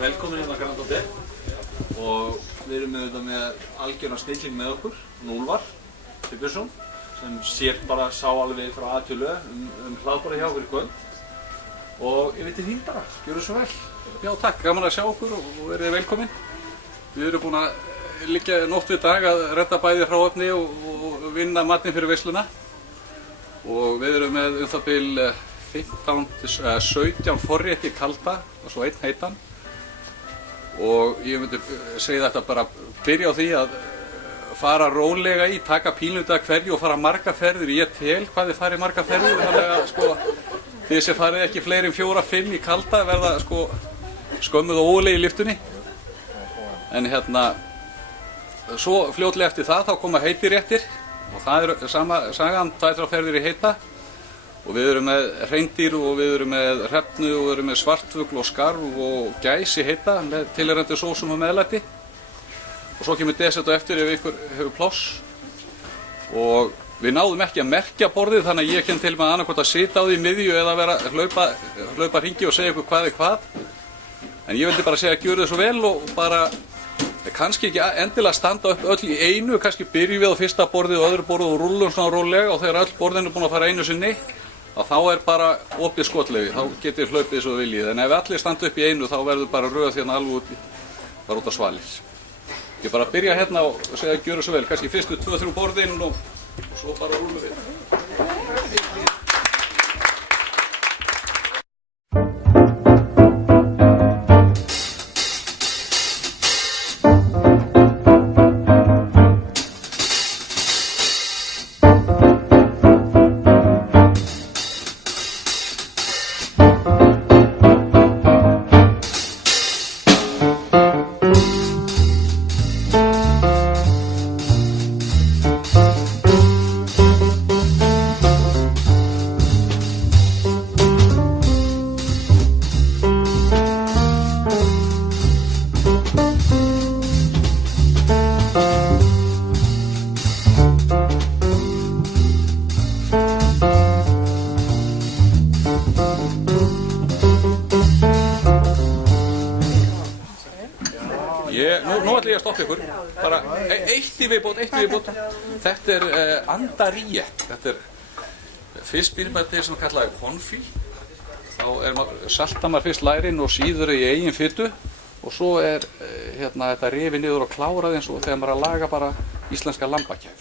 velkomin hérna Grand Hotel og við erum með algjörna snilling með okkur, Úlfar Björnsson, sem sér bara sá alveg frá A til Ö hlaðborðið hjá okkur í kvöld. Og ég veit til þín bara, gjörðu svo vel. Já, takk, gaman að sjá okkur og verið velkomin. Við erum búin að liggja nótt við dag að redda bæði hráefni og vinna matinn fyrir veisluna. Og við erum með það bil 17 forrétti kalda og svo einn heitan. Og ég myndi segja þetta bara byrja á því að fara rólega í, taka pínluta hverju og fara marga ferðir. Ég tel hvað þið farið marga ferðir, þannig að sko þið sem farið ekki fleiri en 4-5 í kalda verða sko skömmuð og ógurleg í lyftunni. En hérna, svo fljótlega eftir það þá koma heitiréttir og það er sama sagan, 2-3 ferðir í heita. Og við erum með hreindýr og við erum með hrefnu og við erum með svartfugl og skarv og gæs í heita með tilheyrandi sósum og meðlæti. Og svo kemur desert á eftir ef ykkur hefur pláss. Og við náðum ekki að merkja borðið, þannig að ég kem til með annarkvort að sita á því í miðju eða vera hlaupa hringi og segja ykkur hvað er hvað. En ég vildi bara segja að gjöru þið svo vel og bara kannski ekki endilega standa upp öll í einu, kannski byrjum við á fyrsta borðið og öðru borðið og rúllum svona rólega og þegar öll borðin er búin að fara einu sinni, þá er bara opið skotleyfi, þá getið hlaupið svo viljið. En ef allir standa upp í einu þá verður bara röð hérna alveg út á svalir. Ég bara byrja hérna og segja að gjöru svo vel, kannski fyrstu 2-3 borðin og svo bara rúllum við. Nú ætla ég að stoppa ykkur, bara eitt í viðbót. Þetta er andaríet, þetta er fyrst býr með þeir sem kallaði konfí. Þá saltar maður fyrst lærin og síður í eigin fitu og svo er þetta rifið niður og klárað eins og þegar maður er að laga bara íslenska lambakjöf.